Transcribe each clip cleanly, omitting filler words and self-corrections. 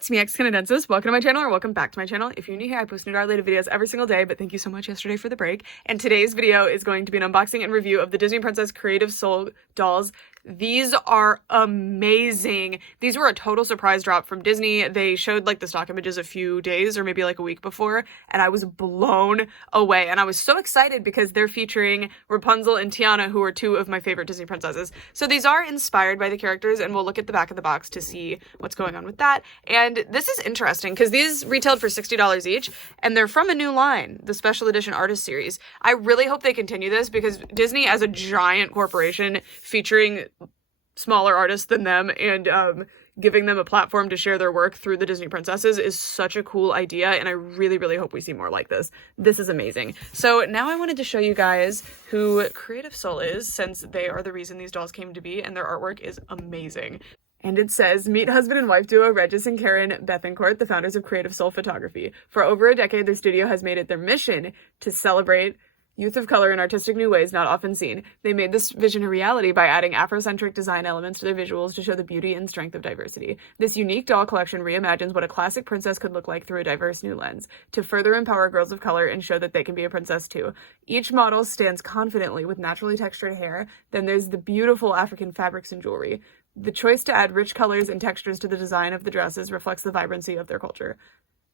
it's me, Condensus. Welcome to my channel, or welcome back to my channel. If you're new here, I post new related videos every single day, but thank you so much yesterday for the break. And today's video is going to be an unboxing and review of the Disney Princess Creative Soul dolls. These are amazing. These were a total surprise drop from Disney. They showed like the stock images a few days or maybe like a week before, and I was blown away. And I was so excited because they're featuring Rapunzel and Tiana, who are two of my favorite Disney princesses. So these are inspired by the characters, and we'll look at the back of the box to see what's going on with that. And this is interesting because these retailed for $60 each, and they're from a new line, the Special Edition Artist Series. I really hope they continue this because Disney, as a giant corporation featuring smaller artists than them and giving them a platform to share their work through the Disney princesses, is such a cool idea, and I really, really hope we see more like this. This is amazing. So now I wanted to show you guys who Creative Soul is, since they are the reason these dolls came to be, and their artwork is amazing. And it says, meet husband and wife duo Regis and Karen Bethencourt, the founders of Creative Soul Photography. For over a decade, their studio has made it their mission to celebrate youth of color in artistic new ways not often seen. They made this vision a reality by adding Afrocentric design elements to their visuals to show the beauty and strength of diversity. This unique doll collection reimagines what a classic princess could look like through a diverse new lens, to further empower girls of color and show that they can be a princess too. Each model stands confidently with naturally textured hair. Then there's the beautiful African fabrics and jewelry. The choice to add rich colors and textures to the design of the dresses reflects the vibrancy of their culture.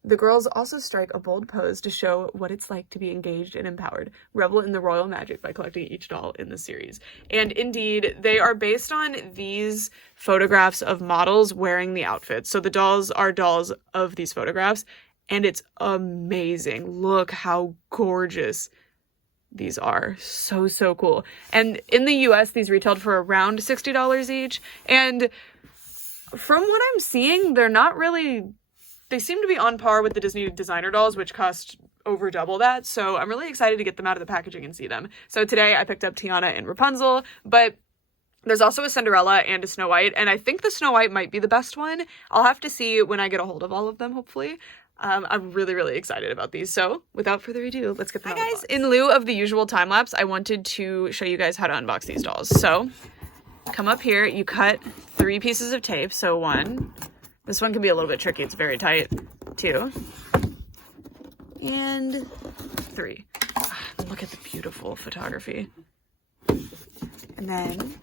The girls also strike a bold pose to show what it's like to be engaged and empowered. Revel in the royal magic by collecting each doll in the series. And indeed, they are based on these photographs of models wearing the outfits. So the dolls are dolls of these photographs, and it's amazing. Look how gorgeous these are. So, so cool. And in the US, these retailed for around $60 each. And from what I'm seeing, they're not really... They seem to be on par with the Disney designer dolls, which cost over double that. So I'm really excited to get them out of the packaging and see them. So today I picked up Tiana and Rapunzel, but there's also a Cinderella and a Snow White. And I think the Snow White might be the best one. I'll have to see when I get a hold of all of them, hopefully. I'm really, really excited about these. So without further ado, let's get them out. Hi guys, in lieu of the usual time lapse, I wanted to show you guys how to unbox these dolls. So come up here, you cut 3 pieces of tape. So 1, this one can be a little bit tricky, it's very tight. 2, and 3. Look at the beautiful photography. And then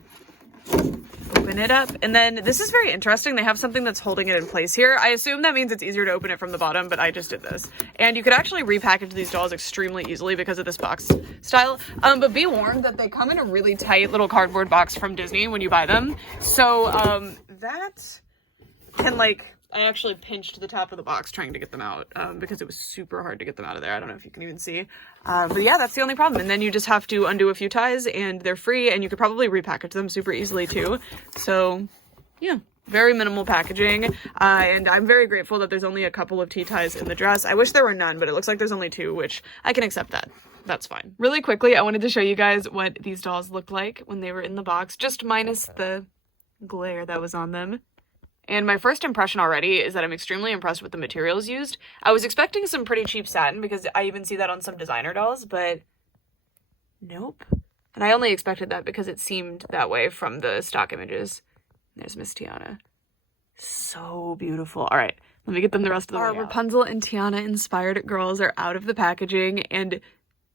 open it up, and then this is very interesting. They have something that's holding it in place here. I assume that means it's easier to open it from the bottom, but I just did this. And you could actually repackage these dolls extremely easily because of this box style. But be warned that they come in a really tight little cardboard box from Disney when you buy them. So that can, like, I actually pinched the top of the box trying to get them out because it was super hard to get them out of there. I don't know if you can even see. But yeah, that's the only problem. And then you just have to undo a few ties and they're free, and you could probably repackage them super easily too. So yeah, very minimal packaging. And I'm very grateful that there's only a couple of ties in the dress. I wish there were none, but it looks like there's only 2, which I can accept that. That's fine. Really quickly, I wanted to show you guys what these dolls looked like when they were in the box, just minus the glare that was on them. And my first impression already is that I'm extremely impressed with the materials used. I was expecting some pretty cheap satin because I even see that on some designer dolls, but nope. And I only expected that because it seemed that way from the stock images. There's Miss Tiana. So beautiful. All right, let me get them the rest of the way out. Our Rapunzel and Tiana inspired girls are out of the packaging, and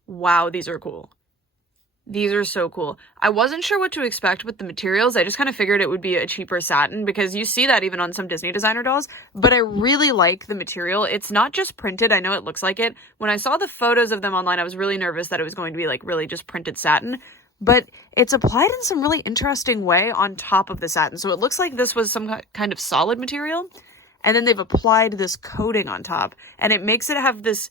wow, these are cool. These are so cool. I wasn't sure what to expect with the materials. I just kind of figured it would be a cheaper satin because you see that even on some Disney designer dolls, but I really like the material. It's not just printed. I know it looks like it. When I saw the photos of them online, I was really nervous that it was going to be like really just printed satin, but it's applied in some really interesting way on top of the satin. So it looks like this was some kind of solid material, and then they've applied this coating on top, and it makes it have this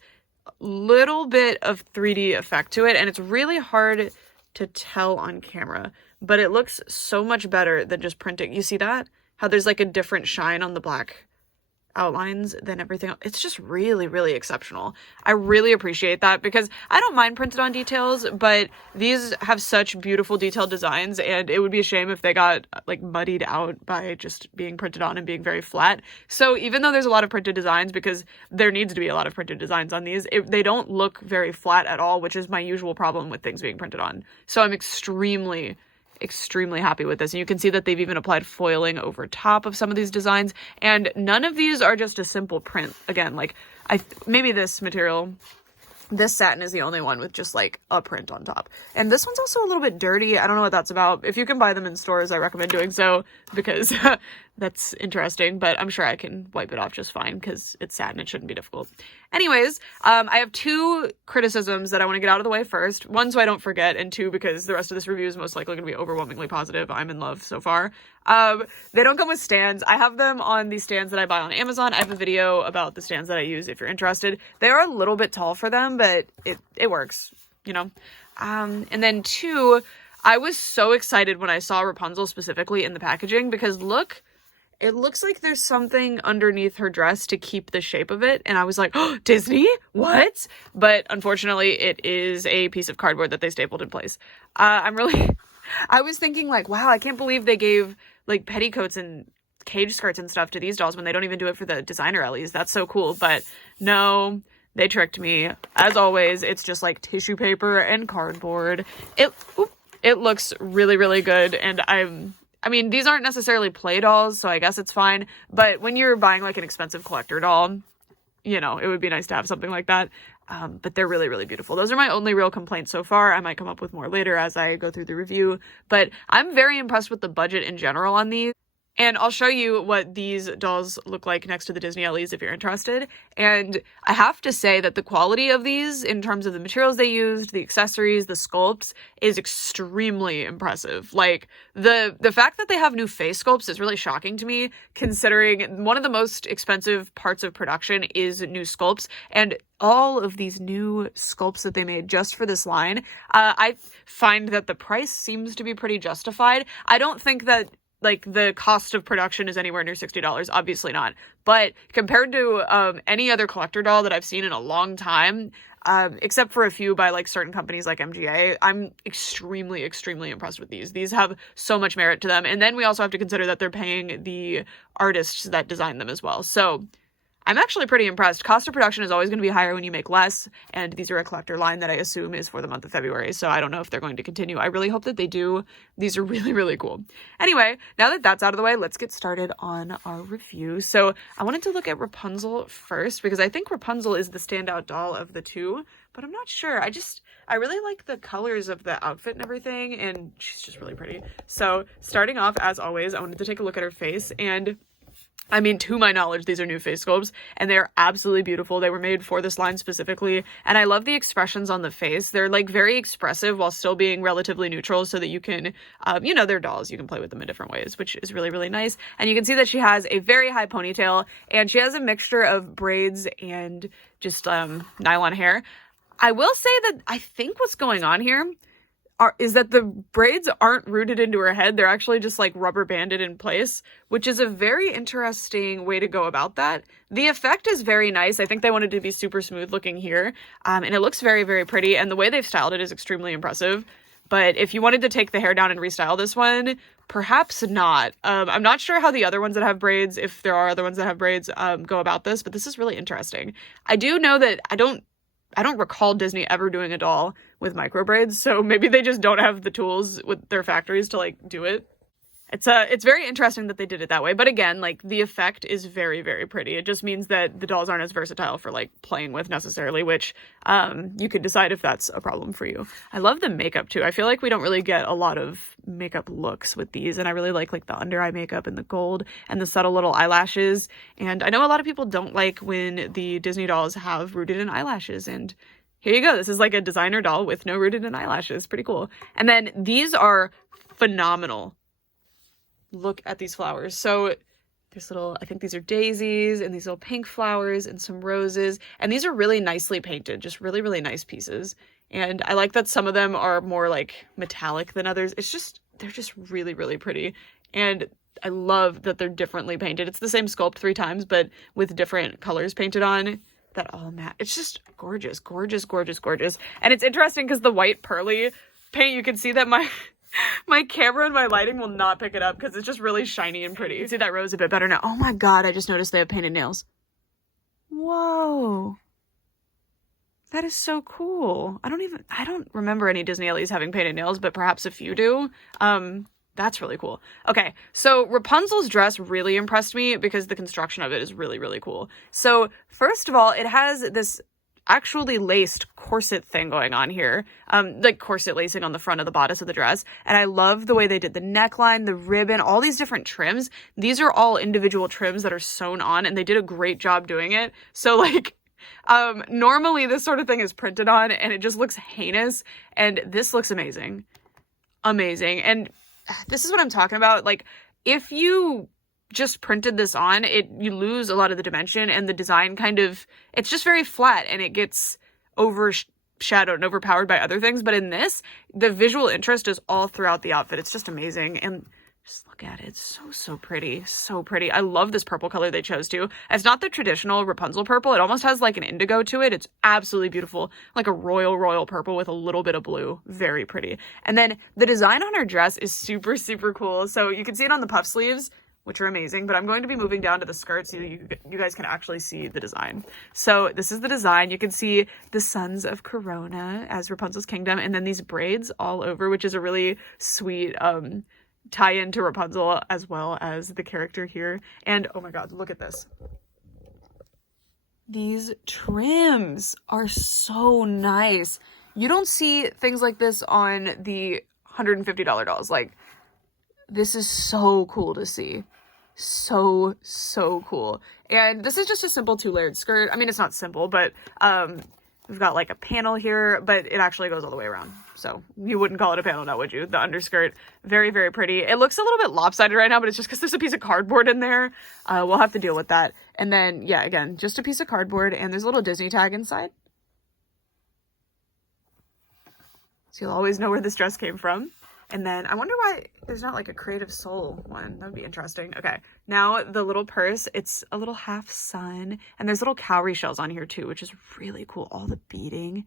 little bit of 3D effect to it, and it's really hard to tell on camera, but it looks so much better than just printing. You see that? How there's like a different shine on the black outlines than everything else. It's just really, really exceptional. I really appreciate that because I don't mind printed on details, but these have such beautiful detailed designs, and it would be a shame if they got like muddied out by just being printed on and being very flat. So even though there's a lot of printed designs, because there needs to be a lot of printed designs on these, they don't look very flat at all, which is my usual problem with things being printed on. So I'm extremely extremely happy with this. And you can see that they've even applied foiling over top of some of these designs. And none of these are just a simple print. Again, like maybe this material, this satin is the only one with just like a print on top. And this one's also a little bit dirty. I don't know what that's about. If you can buy them in stores, I recommend doing so because that's interesting, but I'm sure I can wipe it off just fine because it's satin. It shouldn't be difficult. Anyways, I have two criticisms that I want to get out of the way first. One, so I don't forget, and two, because the rest of this review is most likely going to be overwhelmingly positive. I'm in love so far. They don't come with stands. I have them on the stands that I buy on Amazon. I have a video about the stands that I use if you're interested. They are a little bit tall for them, but it works, you know? And then two, I was so excited when I saw Rapunzel specifically in the packaging because look, it looks like there's something underneath her dress to keep the shape of it. And I was like, oh, Disney? What? But unfortunately, it is a piece of cardboard that they stapled in place. I was thinking like, wow, I can't believe they gave like petticoats and cage skirts and stuff to these dolls when they don't even do it for the designer Ellies. That's so cool. But no, they tricked me. As always, it's just like tissue paper and cardboard. It looks really, really good. And I mean, these aren't necessarily play dolls, so I guess it's fine. But when you're buying like an expensive collector doll, you know, it would be nice to have something like that. But they're really, really beautiful. Those are my only real complaints so far. I might come up with more later as I go through the review. But I'm very impressed with the budget in general on these. And I'll show you what these dolls look like next to the Disney Ellies if you're interested. And I have to say that the quality of these, in terms of the materials they used, the accessories, the sculpts, is extremely impressive. Like, the fact that they have new face sculpts is really shocking to me, considering one of the most expensive parts of production is new sculpts. And all of these new sculpts that they made just for this line, I find that the price seems to be pretty justified. I don't think that like the cost of production is anywhere near $60, obviously not. But compared to any other collector doll that I've seen in a long time, except for a few by like certain companies like MGA, I'm extremely, extremely impressed with these. These have so much merit to them. And then we also have to consider that they're paying the artists that designed them as well. So I'm actually pretty impressed. Cost of production is always going to be higher when you make less, and these are a collector line that I assume is for the month of February, so I don't know if they're going to continue. I really hope that they do. These are really, really cool. Anyway, now that that's out of the way, let's get started on our review. So I wanted to look at Rapunzel first, because I think Rapunzel is the standout doll of the two, but I'm not sure. I really like the colors of the outfit and everything, and she's just really pretty. So starting off, as always, I wanted to take a look at her face, and I mean, to my knowledge, these are new face sculpts, and they're absolutely beautiful. They were made for this line specifically, and I love the expressions on the face. They're, like, very expressive while still being relatively neutral so that you can, you know, they're dolls. You can play with them in different ways, which is really, really nice. And you can see that she has a very high ponytail, and she has a mixture of braids and just nylon hair. I will say that I think what's going on here is that the braids aren't rooted into her head. They're actually just like rubber banded in place, which is a very interesting way to go about that. The effect is very nice. I think they wanted to be super smooth looking here. And it looks very, very pretty. And the way they've styled it is extremely impressive. But if you wanted to take the hair down and restyle this one, perhaps not. I'm not sure how the other ones that have braids, if there are other ones that have braids, go about this, but this is really interesting. I do know that I don't recall Disney ever doing a doll with micro braids, so maybe they just don't have the tools with their factories to like do it. It's very interesting that they did it that way, but again, like the effect is very, very pretty. It just means that the dolls aren't as versatile for like playing with necessarily, which you could decide if that's a problem for you. I love the makeup too. I feel like we don't really get a lot of makeup looks with these, and I really like the under eye makeup and the gold and the subtle little eyelashes. And I know a lot of people don't like when the Disney dolls have rooted in eyelashes, and here you go. This is like a designer doll with no rooted in eyelashes. Pretty cool. And then these are phenomenal. Look at these flowers. So there's little, I think these are daisies and these little pink flowers and some roses. And these are really nicely painted, just really, really nice pieces. And I like that some of them are more like metallic than others. They're just really, really pretty. And I love that they're differently painted. It's the same sculpt 3 times, but with different colors painted on that all match. It's just gorgeous, gorgeous, gorgeous, gorgeous. And it's interesting because the white pearly paint, you can see that my camera and my lighting will not pick it up because it's just really shiny and pretty. You can see that rose a bit better now. Oh my god, I just noticed they have painted nails. Whoa. That is so cool. I don't remember any Disney Ellies having painted nails, but perhaps a few do. That's really cool. Okay, so Rapunzel's dress really impressed me because the construction of it is really, really cool. So first of all, it has this actually laced corset thing going on here, like corset lacing on the front of the bodice of the dress. And I love the way they did the neckline, the ribbon, all these different trims. These are all individual trims that are sewn on, and they did a great job doing it. So like, normally this sort of thing is printed on and it just looks heinous, and this looks amazing. Amazing. And this is what I'm talking about. Like, if you just printed this on, you lose a lot of the dimension, and the design it's just very flat, and it gets overshadowed and overpowered by other things. But in this, the visual interest is all throughout the outfit. It's just amazing. And just look at it. It's so pretty. So pretty. I love this purple color they chose too. It's not the traditional Rapunzel purple. It almost has like an indigo to it. It's absolutely beautiful. Like a royal purple with a little bit of blue. Very pretty. And then the design on her dress is super, super cool. So you can see it on the puff sleeves, which are amazing, but I'm going to be moving down to the skirt so you guys can actually see the design. So this is the design. You can see the Sons of Corona as Rapunzel's kingdom, and then these braids all over, which is a really sweet tie into Rapunzel as well as the character here. And oh my god, look at this. These trims are so nice. You don't see things like this on the $150 dolls. Like, this is so cool to see. So cool. And this is just a simple 2-layered skirt. I mean, it's not simple, but we've got like a panel here, but it actually goes all the way around. So you wouldn't call it a panel now, would you? The underskirt, very, very pretty. It looks a little bit lopsided right now, but it's just because there's a piece of cardboard in there. We'll have to deal with that. And then, yeah, again, just a piece of cardboard, and there's a little Disney tag inside. So you'll always know where this dress came from. And then I wonder why there's not like a Creative Soul one. That would be interesting. Okay, now the little purse, it's a little half sun, and there's little cowrie shells on here too, which is really cool. All the beading.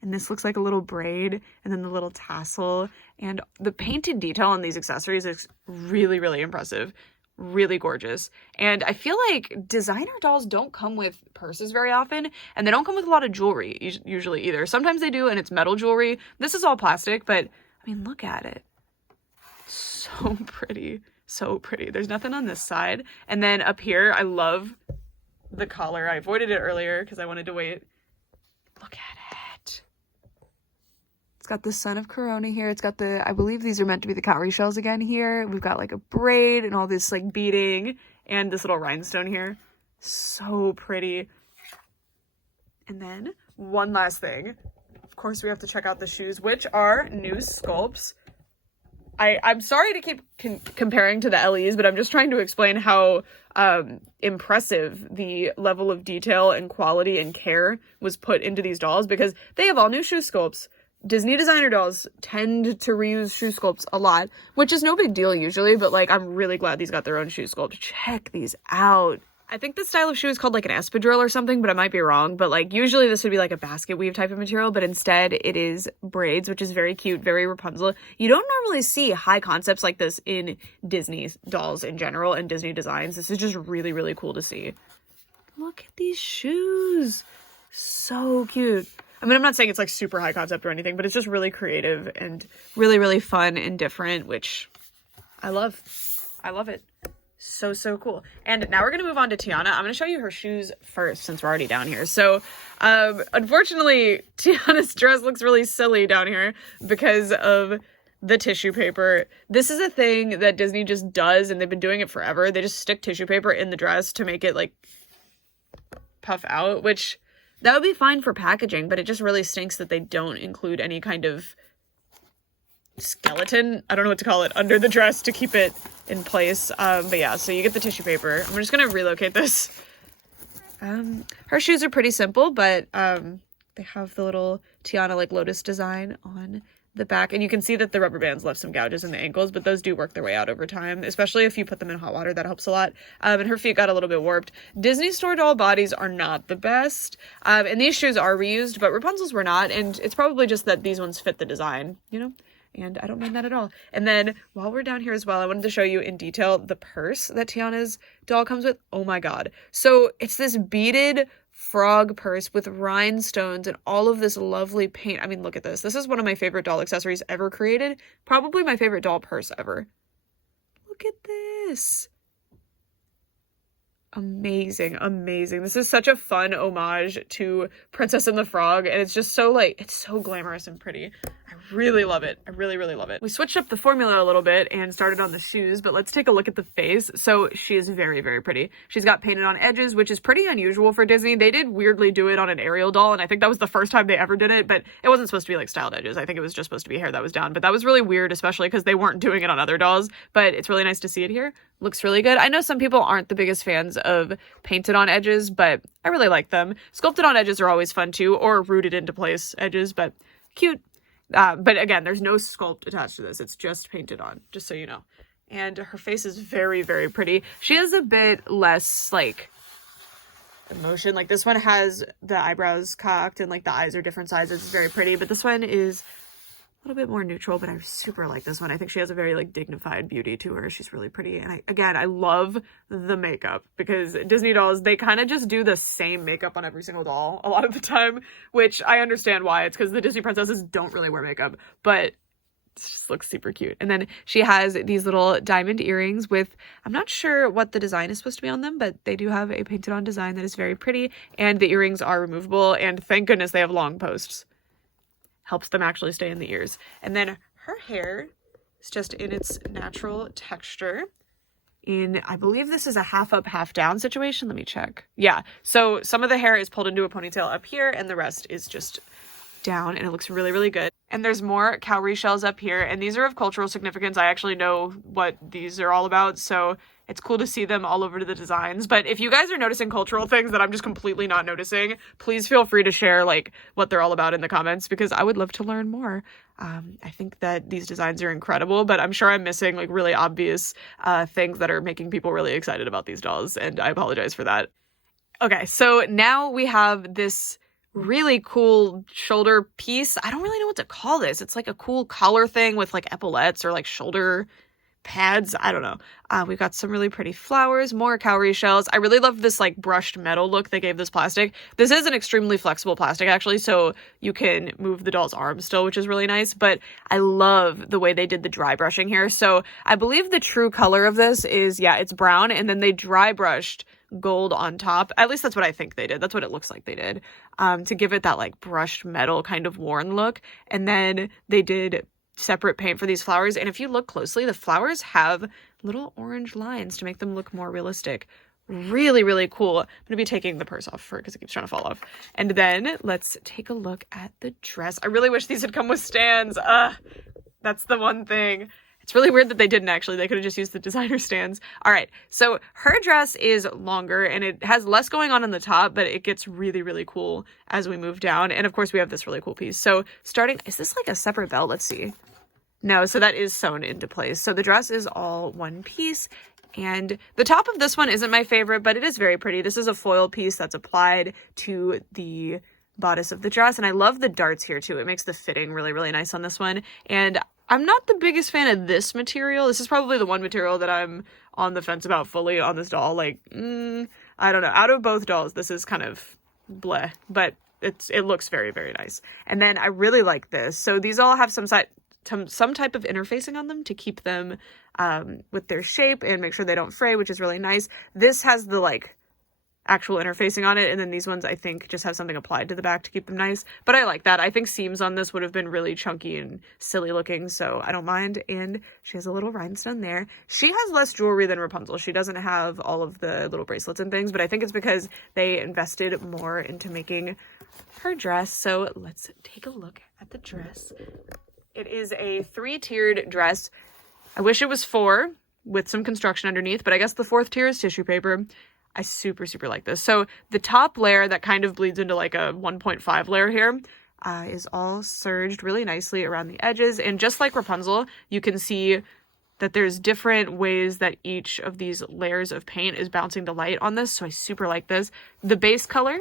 And this looks like a little braid, and then the little tassel, and the painted detail on these accessories is really, really impressive. Really gorgeous. And I feel like designer dolls don't come with purses very often, and they don't come with a lot of jewelry usually either. Sometimes they do, and it's metal jewelry. This is all plastic, but I mean, look at it. So pretty. So pretty. There's nothing on this side. And then up here, I love the collar. I avoided it earlier because I wanted to wait. Look at it. It's got the Son of Corona here. It's got I believe these are meant to be the cowrie shells again here. We've got like a braid and all this like beading and this little rhinestone here. So pretty. And then one last thing. Of course, we have to check out the shoes, which are new sculpts. I'm sorry to keep comparing to the Ellies, but I'm just trying to explain how impressive the level of detail and quality and care was put into these dolls, because they have all new shoe sculpts. Disney designer dolls tend to reuse shoe sculpts a lot, which is no big deal usually, but like, I'm really glad these got their own shoe sculpt. Check these out. I think this style of shoe is called like an espadrille or something, but I might be wrong. But like, usually this would be like a basket weave type of material, but instead it is braids, which is very cute, very Rapunzel. You don't normally see high concepts like this in Disney dolls in general and Disney designs. This is just really, really cool to see. Look at these shoes. So cute. I mean, I'm not saying it's like super high concept or anything, but it's just really creative and really, really fun and different, which I love. I love it. So cool. And now we're going to move on to Tiana. I'm going to show you her shoes first since we're already down here. So, unfortunately, Tiana's dress looks really silly down here because of the tissue paper. This is a thing that Disney just does, and they've been doing it forever. They just stick tissue paper in the dress to make it like puff out, which that would be fine for packaging, but it just really stinks that they don't include any kind of skeleton, I don't know what to call it, under the dress to keep it in place. But yeah, so you get the tissue paper. I'm just gonna relocate this. Her shoes are pretty simple, but they have the little Tiana like lotus design on the back, and you can see that the rubber bands left some gouges in the ankles, but those do work their way out over time, especially if you put them in hot water. That helps a lot. And her feet got a little bit warped. Disney store doll bodies are not the best, and these shoes are reused, but Rapunzel's were not, and it's probably just that these ones fit the design, you know? And I don't mind that at all. And then while we're down here as well, I wanted to show you in detail the purse that Tiana's doll comes with. Oh my god. So it's this beaded frog purse with rhinestones and all of this lovely paint. I mean, look at this. This is one of my favorite doll accessories ever created. Probably my favorite doll purse ever. Look at this. Amazing, amazing. This is such a fun homage to Princess and the Frog, and it's just so, like, it's so glamorous and pretty. I really love it. I really, really love it. We switched up the formula a little bit and started on the shoes, but let's take a look at the face. So she is very, very pretty. She's got painted on edges, which is pretty unusual for Disney. They did weirdly do it on an Ariel doll, and I think that was the first time they ever did it, but it wasn't supposed to be like styled edges. I think it was just supposed to be hair that was down, but that was really weird, especially because they weren't doing it on other dolls, but it's really nice to see it here. Looks really good. I know some people aren't the biggest fans of painted on edges, but I really like them. Sculpted on edges are always fun too, or rooted into place edges, but cute. But again, there's no sculpt attached to this. It's just painted on, just so you know. And her face is very, very pretty. She has a bit less, like, emotion. Like, this one has the eyebrows cocked and, like, the eyes are different sizes. It's very pretty. But this one is a little bit more neutral, but I super like this one. I think she has a very, like, dignified beauty to her. She's really pretty. And I love the makeup, because Disney dolls, they kind of just do the same makeup on every single doll a lot of the time, which I understand why. It's because the Disney princesses don't really wear makeup, but it just looks super cute. And then she has these little diamond earrings with, I'm not sure what the design is supposed to be on them, but they do have a painted on design that is very pretty. And the earrings are removable, and thank goodness they have long posts. Helps them actually stay in the ears. And then her hair is just in its natural texture. I believe this is a half up, half down situation. Let me check. Yeah, so some of the hair is pulled into a ponytail up here, and the rest is just down, and it looks really, really good. And there's more cowrie shells up here, and these are of cultural significance. I actually know what these are all about, so it's cool to see them all over the designs. But if you guys are noticing cultural things that I'm just completely not noticing, please feel free to share, like, what they're all about in the comments, because I would love to learn more. I think that these designs are incredible, but I'm sure I'm missing, like, really obvious things that are making people really excited about these dolls, and I apologize for that. Okay, so now we have this really cool shoulder piece. I don't really know what to call this. It's like a cool collar thing with, like, epaulettes or, like, shoulder pads. I don't know. We've got some really pretty flowers, more cowrie shells. I really love this, like, brushed metal look they gave this plastic. This is an extremely flexible plastic, actually, so you can move the doll's arms still, which is really nice. But I love the way they did the dry brushing here. So I believe the true color of this is, yeah, it's brown, and then they dry brushed gold on top. At least that's what I think they did. That's what it looks like they did, to give it that, like, brushed metal kind of worn look. And then they did separate paint for these flowers, and if you look closely, the flowers have little orange lines to make them look more realistic. Really, really cool. I'm gonna be taking the purse off for it because it keeps trying to fall off. And then let's take a look at the dress. I really wish these had come with stands. That's the one thing. It's really weird that they didn't, actually. They could have just used the designer stands. All right, so her dress is longer, and it has less going on the top, but it gets really, really cool as we move down. And of course, we have this really cool piece. So starting, is this like a separate belt? Let's see. No, so that is sewn into place. So the dress is all one piece. And the top of this one isn't my favorite, but it is very pretty. This is a foil piece that's applied to the bodice of the dress. And I love the darts here too. It makes the fitting really, really nice on this one. And I'm not the biggest fan of this material. This is probably the one material that I'm on the fence about fully on this doll. Like, I don't know. Out of both dolls, this is kind of bleh, but it looks very, very nice. And then I really like this. So these all have some type of interfacing on them to keep them with their shape and make sure they don't fray, which is really nice. This has the, like, actual interfacing on it, and then these ones I think just have something applied to the back to keep them nice, but I like that. I think seams on this would have been really chunky and silly looking, so I don't mind. And she has a little rhinestone there. She has less jewelry than Rapunzel. She doesn't have all of the little bracelets and things, but I think it's because they invested more into making her dress. So let's take a look at the dress. It is a 3-tiered dress. I wish it was 4 with some construction underneath, but I guess the 4th tier is tissue paper. I super, super like this. So the top layer that kind of bleeds into like a 1.5 layer here is all serged really nicely around the edges. And just like Rapunzel, you can see that there's different ways that each of these layers of paint is bouncing the light on this. So I super like this. The base color,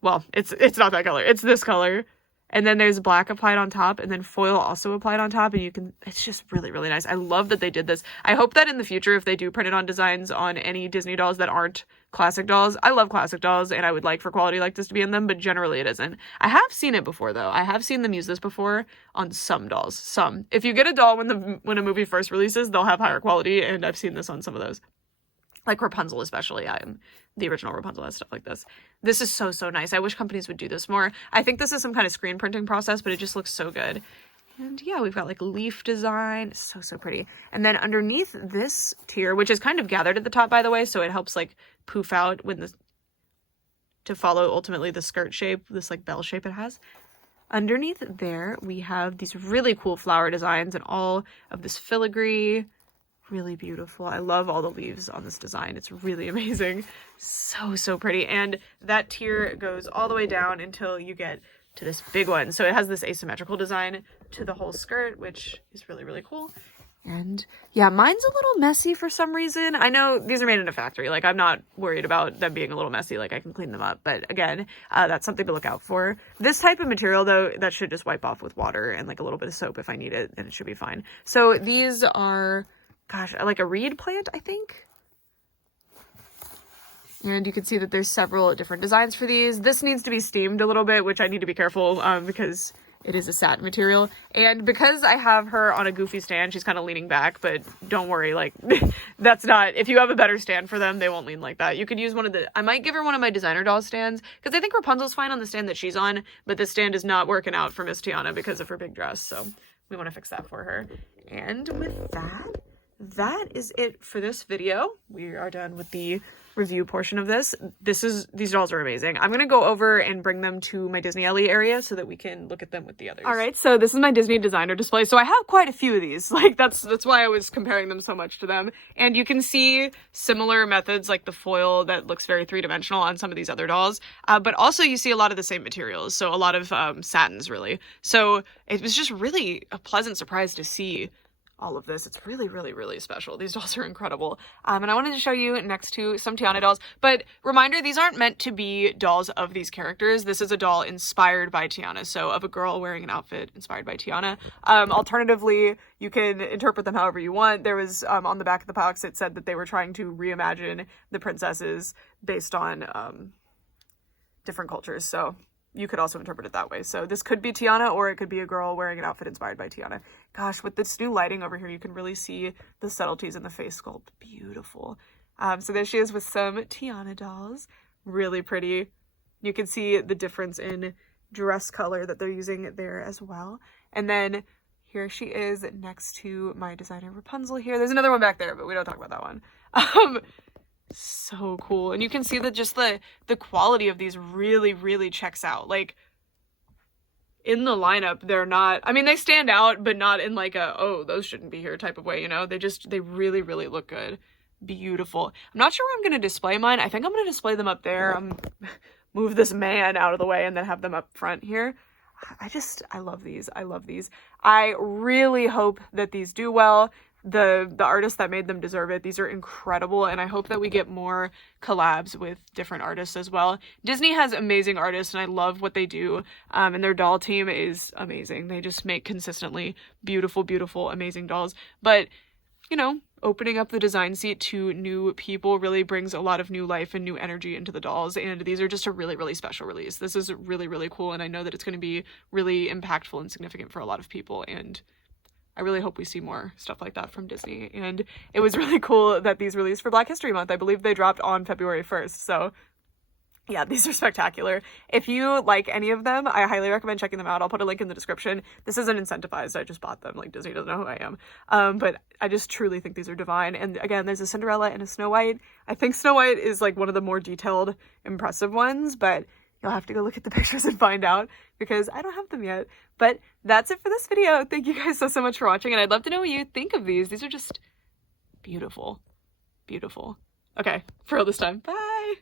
well, it's not that color. It's this color. And then there's black applied on top, and then foil also applied on top, and it's just really, really nice. I love that they did this. I hope that in the future, if they do print it on designs on any Disney dolls that aren't classic dolls, I love classic dolls, and I would like for quality like this to be in them, but generally it isn't. I have seen it before, though. I have seen them use this before on some dolls. Some. If you get a doll when a movie first releases, they'll have higher quality, and I've seen this on some of those. Like Rapunzel especially. The original Rapunzel has stuff like this. This is so, so nice. I wish companies would do this more. I think this is some kind of screen printing process, but it just looks so good. And yeah, we've got like leaf design. So, so pretty. And then underneath this tier, which is kind of gathered at the top, by the way, so it helps like poof out to follow ultimately the skirt shape, this like bell shape it has. Underneath there, we have these really cool flower designs and all of this filigree. Really beautiful. I love all the leaves on this design. It's really amazing. So, so pretty. And that tier goes all the way down until you get to this big one. So it has this asymmetrical design to the whole skirt, which is really, really cool. And yeah, mine's a little messy for some reason. I know these are made in a factory. Like, I'm not worried about them being a little messy. Like, I can clean them up. But again, that's something to look out for. This type of material, though, that should just wipe off with water and like a little bit of soap if I need it, and it should be fine. So these are... gosh, like a reed plant, I think. And you can see that there's several different designs for these. This needs to be steamed a little bit, which I need to be careful because it is a satin material. And because I have her on a goofy stand, she's kind of leaning back, but don't worry, like, that's not, if you have a better stand for them, they won't lean like that. You could use I might give her one of my designer doll stands, because I think Rapunzel's fine on the stand that she's on, but this stand is not working out for Miss Tiana because of her big dress, so we want to fix that for her. And with that is it for this video. We are done with the review portion of this. These dolls are amazing. I'm gonna go over and bring them to my Disney Alley area so that we can look at them with the others. All right, so this is my Disney designer display. So I have quite a few of these. Like that's why I was comparing them so much to them. And you can see similar methods like the foil that looks very three-dimensional on some of these other dolls. But also you see a lot of the same materials. So a lot of satins really. So it was just really a pleasant surprise to see all of this. It's really, really, really special. These dolls are incredible. And I wanted to show you next to some Tiana dolls, but reminder, these aren't meant to be dolls of these characters. This is a doll inspired by Tiana. So of a girl wearing an outfit inspired by Tiana. Alternatively, you can interpret them however you want. There was, on the back of the box, it said that they were trying to reimagine the princesses based on, different cultures. So you could also interpret it that way. So this could be Tiana, or it could be a girl wearing an outfit inspired by Tiana. Gosh, with this new lighting over here, you can really see the subtleties in the face sculpt. Beautiful. So there she is with some Tiana dolls. Really pretty. You can see the difference in dress color that they're using there as well. And then here she is next to my designer Rapunzel here. There's another one back there, but we don't talk about that one. So cool. And you can see that just the quality of these really, really checks out. Like, in the lineup, they're not, I mean, they stand out, but not in like a, oh, those shouldn't be here type of way, you know? They really, really look good. Beautiful. I'm not sure where I'm going to display mine. I think I'm going to display them up there. Move this man out of the way and then have them up front here. I love these. I love these. I really hope that these do well. The artists that made them deserve it. These are incredible, and I hope that we get more collabs with different artists as well. Disney has amazing artists, and I love what they do, and their doll team is amazing. They just make consistently beautiful, beautiful, amazing dolls. But, you know, opening up the design seat to new people really brings a lot of new life and new energy into the dolls, and these are just a really, really special release. This is really, really cool, and I know that it's going to be really impactful and significant for a lot of people, and I really hope we see more stuff like that from Disney. And it was really cool that these released for Black History Month. I believe they dropped on February 1st. So yeah, these are spectacular. If you like any of them, I highly recommend checking them out. I'll put a link in the description. This isn't incentivized. I just bought them. Like, Disney doesn't know who I am. But I just truly think these are divine. And again, there's a Cinderella and a Snow White. I think Snow White is like one of the more detailed, impressive ones, but you'll have to go look at the pictures and find out because I don't have them yet. But that's it for this video. Thank you guys so much for watching, and I'd love to know what you think of these. These are just beautiful. Beautiful. Okay, for real this time. Bye!